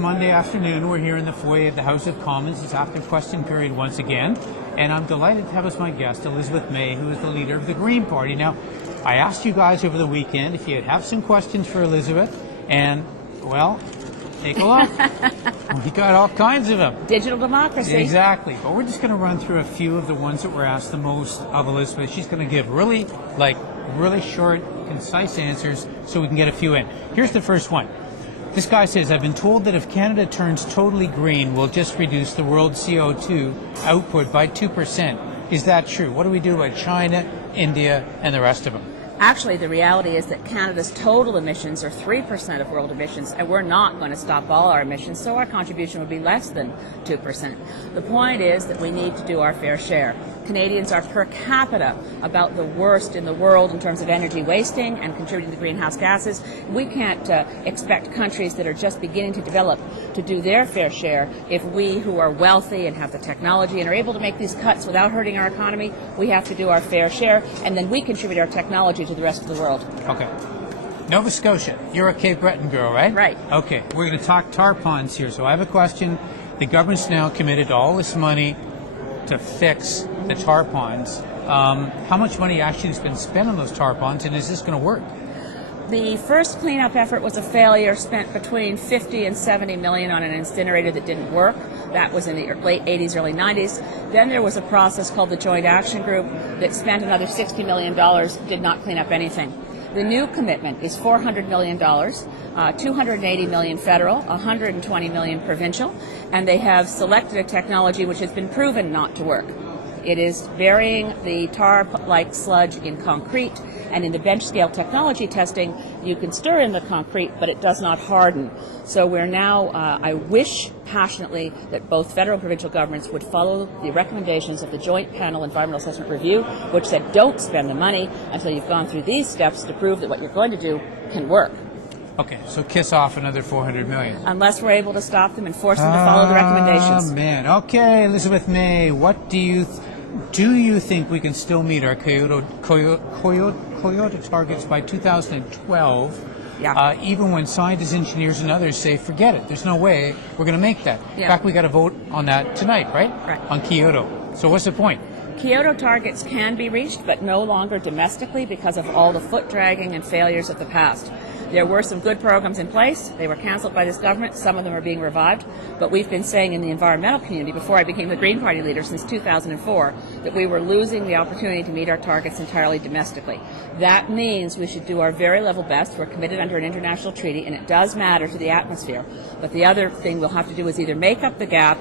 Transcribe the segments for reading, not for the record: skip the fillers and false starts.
Monday afternoon. We're here in the foyer of the House of Commons. It's after question period once again. And I'm delighted to have as my guest Elizabeth May, who is the leader of the Green Party. Now, I asked you guys over the weekend if you'd have some questions for Elizabeth. And, well, take a look. We got all kinds of them. Digital democracy. Exactly. But we're just going to run through a few of the ones that were asked the most of Elizabeth. She's going to give really short, concise answers so we can get a few in. Here's the first one. This guy says, I've been told that if Canada turns totally green, we'll just reduce the world CO2 output by 2%. Is that true? What do we do about China, India, and the rest of them? Actually, the reality is that Canada's total emissions are 3% of world emissions, and we're not going to stop all our emissions, so our contribution would be less than 2%. The point is that we need to do our fair share. Canadians are per capita about the worst in the world in terms of energy wasting and contributing to greenhouse gases. We can't expect countries that are just beginning to develop to do their fair share if we who are wealthy and have the technology and are able to make these cuts without hurting our economy. We have to do our fair share, and then we contribute our technology to the rest of the world. Okay. Nova Scotia, you're a Cape Breton girl, right? Right. Okay, we're going to talk tar ponds here. So I have a question. The government's now committed to all this money to fix the tar ponds. How much money actually has been spent on those tar ponds, and is this going to work? The first cleanup effort was a failure, spent between 50 and 70 million on an incinerator that didn't work. That was in the late 80s, early 90s. Then there was a process called the Joint Action Group that spent another $60 million, did not clean up anything. The new commitment is $400 million, $280 million federal, $120 million provincial, and they have selected a technology which has been proven not to work. It is burying the tar-like sludge in concrete, and in the bench scale technology testing, you can stir in the concrete, but it does not harden. So we're now, I wish passionately that both federal and provincial governments would follow the recommendations of the Joint Panel Environmental Assessment Review, which said don't spend the money until you've gone through these steps to prove that what you're going to do can work. Okay, so kiss off another $400 million. Unless we're able to stop them and force them to follow the recommendations. Oh, man. Okay, Elizabeth May, what do you think we can still meet our Kyoto targets by 2012? Yeah. Even when scientists, engineers, and others say, forget it, there's no way we're going to make that. Yeah. In fact, we got to vote on that tonight, right? Right. On Kyoto. So what's the point? Kyoto targets can be reached, but no longer domestically because of all the foot dragging and failures of the past. There were some good programs in place. They were canceled by this government. Some of them are being revived. But we've been saying in the environmental community, before I became the Green Party leader since 2004, that we were losing the opportunity to meet our targets entirely domestically. That means we should do our very level best. We're committed under an international treaty, and it does matter to the atmosphere. But the other thing we'll have to do is either make up the gap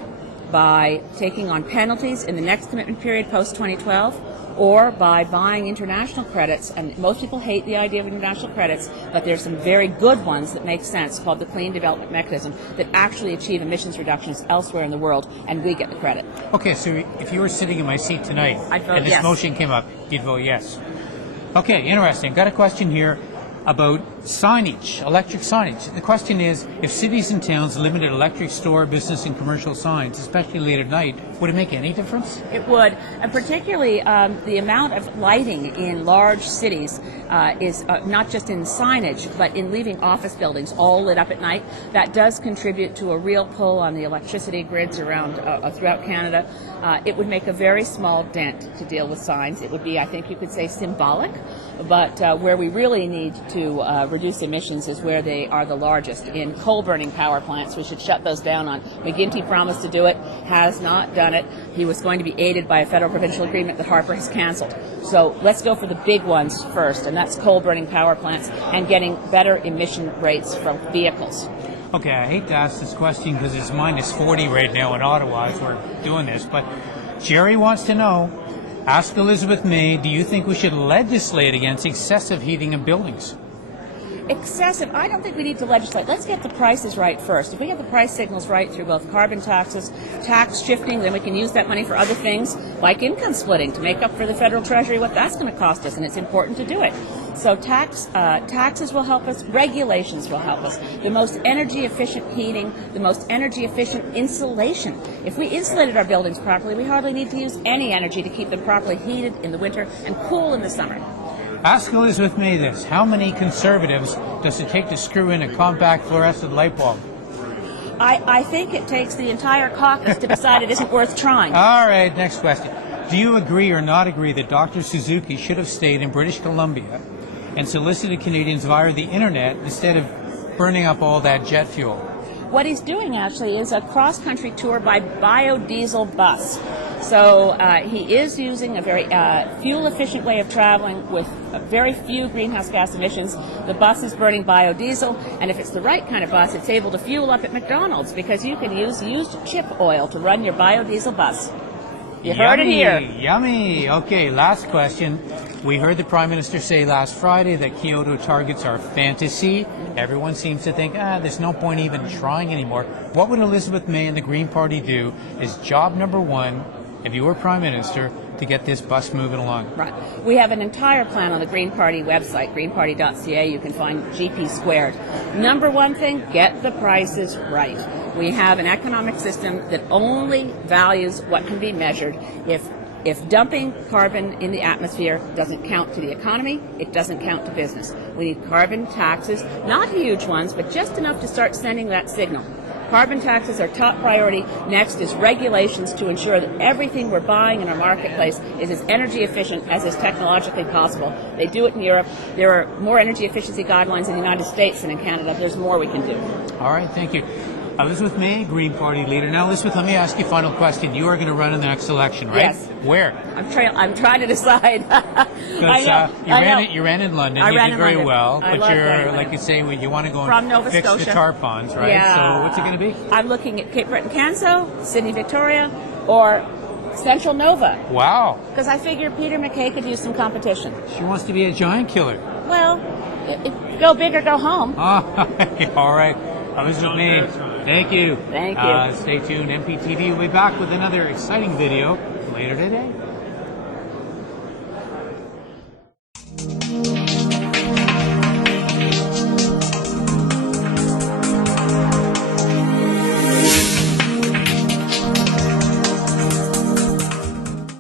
by taking on penalties in the next commitment period post-2012, or by buying international credits. And most people hate the idea of international credits, but there's some very good ones that make sense, called the Clean Development Mechanism, that actually achieve emissions reductions elsewhere in the world, and we get the credit. Okay, so if you were sitting in my seat tonight and this yes. motion came up, you'd vote yes. Okay, interesting. Got a question here about signage, electric signage. The question is, if cities and towns limited electric store, business, and commercial signs, especially late at night, would it make any difference? It would, and particularly the amount of lighting in large cities is not just in signage, but in leaving office buildings all lit up at night. That does contribute to a real pull on the electricity grids around throughout Canada. It would make a very small dent to deal with signs. It would be, I think you could say, symbolic, but where we really need to reduce emissions is where they are the largest. In coal-burning power plants, we should shut those down. McGuinty promised to do it, has not done it. He was going to be aided by a federal-provincial agreement that Harper has canceled. So let's go for the big ones first, and that's coal-burning power plants and getting better emission rates from vehicles. Okay, I hate to ask this question because it's minus 40 right now in Ottawa as we're doing this, but Jerry wants to know, ask Elizabeth May, do you think we should legislate against excessive heating of buildings? Excessive. I don't think we need to legislate. Let's get the prices right first. If we get the price signals right through both carbon taxes, tax shifting, then we can use that money for other things like income splitting to make up for the federal treasury what that's going to cost us, and it's important to do it. So taxes will help us. Regulations will help us. The most energy efficient heating, the most energy efficient insulation. If we insulated our buildings properly, we hardly need to use any energy to keep them properly heated in the winter and cool in the summer. Ask Elizabeth May this. How many Conservatives does it take to screw in a compact fluorescent light bulb? I think it takes the entire caucus to decide it isn't worth trying. All right, next question. Do you agree or not agree that Dr. Suzuki should have stayed in British Columbia and solicited Canadians via the internet instead of burning up all that jet fuel? What he's doing actually is a cross-country tour by biodiesel bus. So he is using a very fuel-efficient way of traveling with very few greenhouse gas emissions. The bus is burning biodiesel, and if it's the right kind of bus, it's able to fuel up at McDonald's because you can use used chip oil to run your biodiesel bus. You heard it here. Yummy. Okay, last question. We heard the Prime Minister say last Friday that Kyoto targets are fantasy. Everyone seems to think, there's no point even trying anymore. What would Elizabeth May and the Green Party do as job number one, if you were Prime Minister, to get this bus moving along? Right. We have an entire plan on the Green Party website, greenparty.ca. You can find GP squared. Number one thing, get the prices right. We have an economic system that only values what can be measured. If dumping carbon in the atmosphere doesn't count to the economy, it doesn't count to business. We need carbon taxes, not huge ones, but just enough to start sending that signal. Carbon taxes are top priority. Next is regulations to ensure that everything we're buying in our marketplace is as energy efficient as is technologically possible. They do it in Europe. There are more energy efficiency guidelines in the United States than in Canada. There's more we can do. All right, thank you. Elizabeth May, Green Party leader. Now, Elizabeth, let me ask you a final question. You are going to run in the next election, right? Yes. Where? I'm trying to decide. You ran in London. I you ran did in very London. well, I but love you're, running like you say, you want to go From and Nova fix Scotia. the tar ponds, right? Yeah. So what's it going to be? I'm looking at Cape Breton-Canso, Sydney Victoria, or Central Nova. Wow. Because I figure Peter MacKay could use some competition. She wants to be a giant killer. Well, go big or go home. All right. Elizabeth May, thank you. Thank you. Stay tuned. MPtv will be back with another exciting video later today.